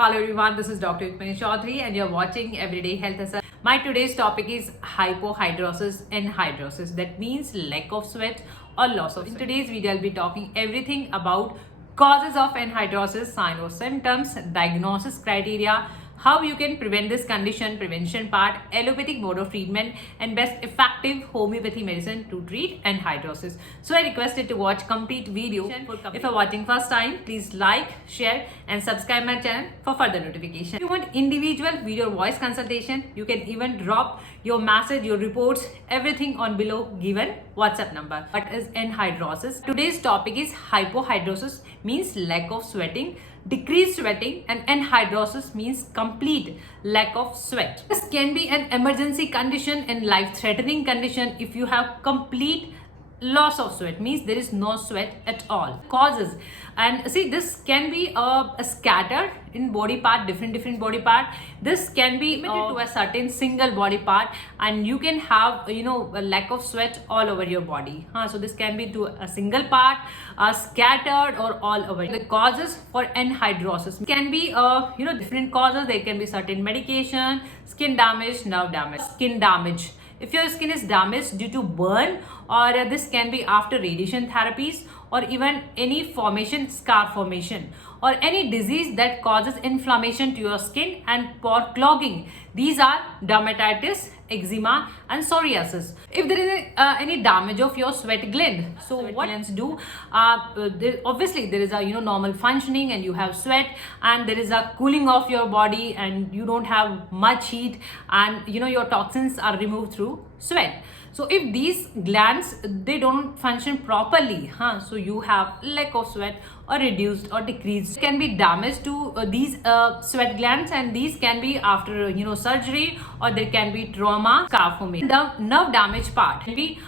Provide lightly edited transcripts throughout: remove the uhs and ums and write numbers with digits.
Hello everyone, this is Dr.RUkmani Choudhary and you're watching Everyday Health Asset. My today's topic is hypohidrosis and hydrosis. That means lack of sweat or loss of sweat. In today's video, I'll be talking everything about causes of anhidrosis, sign or symptoms, diagnosis criteria, how you can prevent this condition, prevention part, allopathic mode of treatment, and best effective homeopathy medicine to treat anhidrosis. So I requested to watch complete video. If you're watching first time, please like, share and subscribe my channel for further notification. If you want individual video voice consultation, you can even drop your message, your reports, everything on below given WhatsApp number. What is anhidrosis? Today's topic is hypohidrosis, means lack of sweating, decreased sweating, and anhidrosis means complete lack of sweat. This can be an emergency condition and life-threatening condition if you have complete loss of sweat, means there is no sweat at all. Causes, and see, this can be a scattered in body part, different body part. This can be limited to a certain single body part, and you can have a lack of sweat all over your body. So this can be to a single part, scattered, or all over. The causes for anhidrosis can be different causes. There can be certain medication, skin damage, nerve damage, skin damage. If your skin is damaged due to burn, or this can be after radiation therapies, or even any formation, scar formation, or any disease that causes inflammation to your skin and pore clogging. These are dermatitis, eczema and psoriasis. If there is any damage of your sweat gland, so what glands do? Obviously there is a normal functioning and you have sweat, and there is a cooling of your body and you don't have much heat, and your toxins are removed through sweat. So if these glands, they don't function properly, so you have lack of sweat or reduced or decreased. It can be damage to these sweat glands, and these can be after surgery, or there can be trauma, scar formation. The nerve damage part can be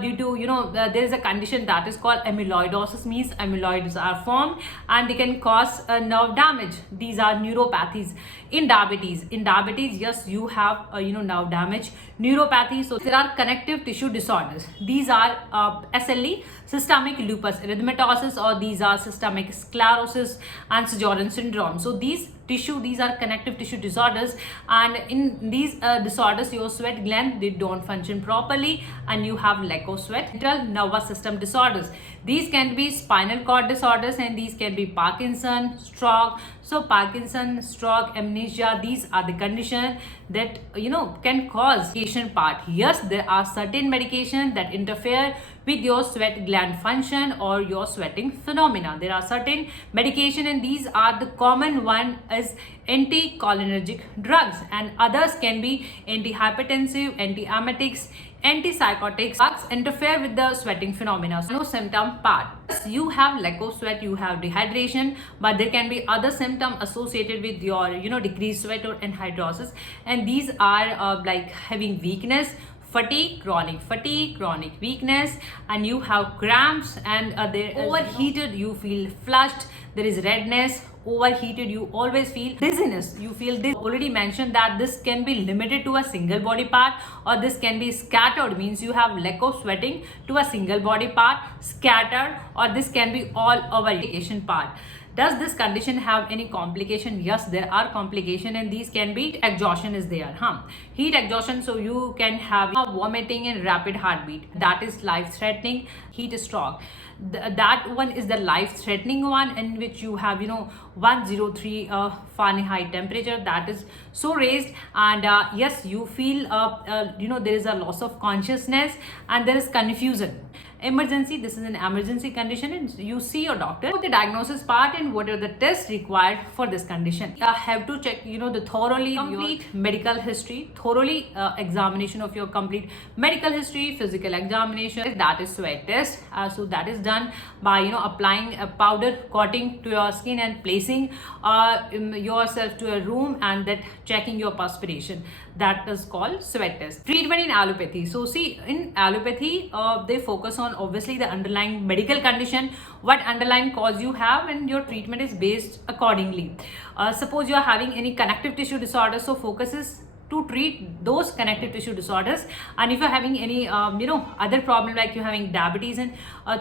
due to there is a condition that is called amyloidosis, means amyloids are formed and they can cause nerve damage. These are neuropathies. In diabetes, yes, you have nerve damage, neuropathy. So there are connective tissue disorders. These are SLE, systemic lupus erythematosus, or these are systemic sclerosis and Sjögren's syndrome. So these are connective tissue disorders, and in these disorders your sweat gland, they don't function properly and you have lack of sweat. Central nervous system disorders, these can be spinal cord disorders, and these can be Parkinson, stroke. So Parkinson, stroke, amnesia, these are the conditions that can cause medication part. Yes, there are certain medications that interfere with your sweat gland function or your sweating phenomena. There are certain medication, and these are the common one is anticholinergic drugs, and others can be antihypertensive, antiemetics, antipsychotics. Drugs interfere with the sweating phenomena. So no symptom part. You have lack of sweat, you have dehydration, but there can be other symptoms associated with your decreased sweat or anhidrosis, and these are like having weakness, fatigue, chronic weakness, and you have cramps, and there is overheated, you feel flushed, there is redness, overheated, you always feel dizziness, you feel this. Already mentioned that this can be limited to a single body part, or this can be scattered, means you have lack of sweating to a single body part, scattered, or this can be all over medication part. Does this condition have any complication? Yes, there are complications, and these can be exhaustion is there. Heat exhaustion, so you can have vomiting and rapid heartbeat. That is life-threatening. Heat stroke, that one is the life-threatening one, in which you have 103 Fahrenheit temperature, that is so raised, and yes, you feel there is a loss of consciousness and there is confusion. Emergency, this is an emergency condition, and you see your doctor. The diagnosis part and what are the tests required for this condition. You have to check the thoroughly complete medical history, thoroughly examination of your complete medical history, physical examination, that is sweat test. So that is done by applying a powder coating to your skin and placing yourself to a room, and that checking your perspiration. That is called sweat test. Treatment in allopathy. So see, in allopathy they focus on obviously the underlying medical condition, what underlying cause you have, and your treatment is based accordingly. Suppose you are having any connective tissue disorder, so focus is to treat those connective tissue disorders. And if you're having any other problem, like you're having diabetes, and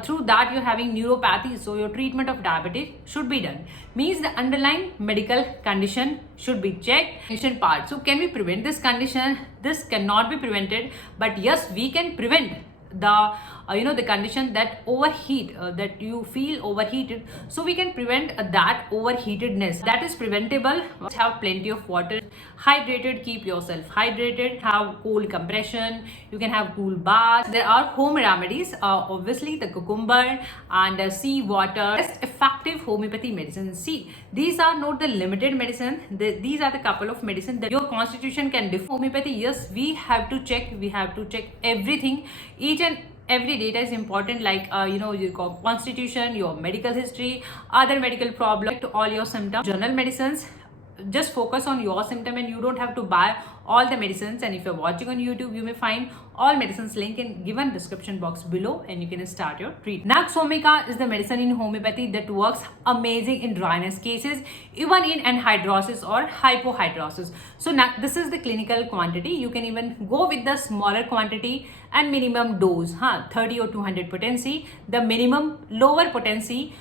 through that you're having neuropathy, so your treatment of diabetes should be done. Means the underlying medical condition should be checked. Condition part. So can we prevent this condition? This cannot be prevented, but yes, we can prevent the condition that overheat, that you feel overheated. So we can prevent that overheatedness. That is preventable. Have plenty of water, hydrated, keep yourself hydrated, have cold compression, you can have cool bath. There are home remedies, obviously the cucumber and sea water. Best effective homeopathy medicine. See, these are not the limited medicine. These are the couple of medicine that your constitution can differ. Homeopathy, yes, we have to check everything. Each and every data is important, like your constitution, your medical history, other medical problems, to all your symptoms. General medicines, just focus on your symptom, and you don't have to buy all the medicines. And if you're watching on YouTube, you may find all medicines link in given description box below, and you can start your treatment. Nux is the medicine in homeopathy that works amazing in dryness cases, even in anhidrosis or hypohidrosis. So now this is the clinical quantity. You can even go with the smaller quantity and minimum dose, 30 or 200 potency, the minimum lower potency,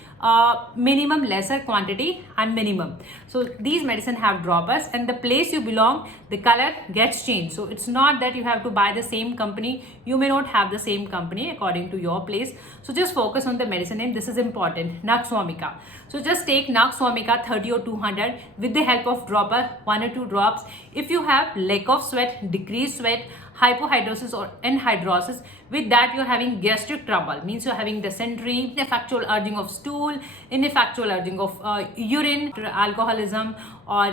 minimum lesser quantity, and minimum. So these medicine have droppers, and the place you belong, the color gets changed. So it's not that you have to buy the same company. You may not have the same company according to your place. So just focus on the medicine name. This is important. Nux vomica. So just take Nux vomica 30 or 200 with the help of dropper, 1 or 2 drops. If you have lack of sweat, decreased sweat, hypohidrosis or anhidrosis, with that you're having gastric trouble, means you're having dysentery, ineffectual urging of stool, ineffectual urging of urine, alcoholism, or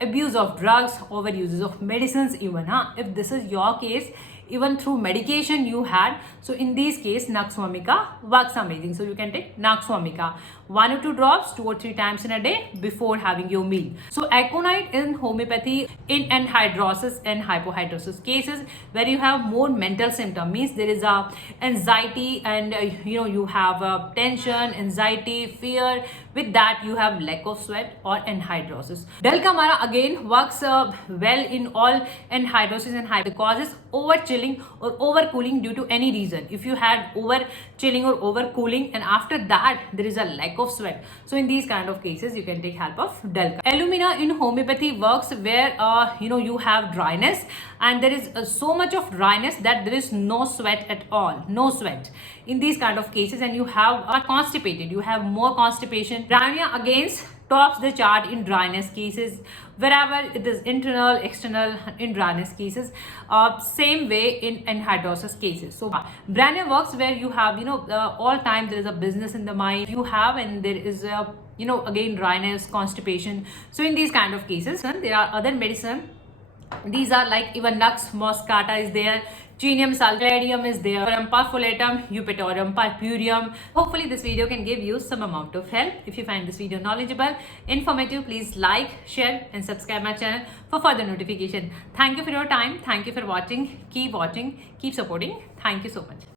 abuse of drugs, overuses of medicines even. If this is your case, even through medication you had, so in this case Nux vomica works amazing. So you can take Nux vomica 1 or 2 drops 2 or 3 times in a day before having your meal. So aconite in homeopathy in anhidrosis and hypohidrosis cases where you have more mental symptom, means there is a anxiety, and you have tension, anxiety, fear. With that you have lack of sweat or anhidrosis. Dulcamara again works well in all anhidrosis and hypohidrosis. Causes over chilling or over cooling due to any reason. If you had over chilling or over cooling, and after that there is a lack of sweat, so in these kind of cases you can take help of Dulcamara. Alumina in homeopathy works where you have dryness, and there is so much of dryness that there is no sweat at all, no sweat in these kind of cases, and you are constipated, you have more constipation. Brahmia against tops the chart in dryness cases, wherever it is internal, external, in dryness cases. Same way in anhidrosis cases. So Brahmia works where you have all time there is a business in the mind you have, and there is again dryness, constipation. So in these kind of cases, there are other medicine. These are like even Nux moscata is there, Chinium salvarium is there, Parfolatum, Eupatorium, Purpureum. Hopefully this video can give you some amount of help. If you find this video knowledgeable, informative, please like, share and subscribe my channel for further notification. Thank you for your time. Thank you for watching. Keep supporting. Thank you so much.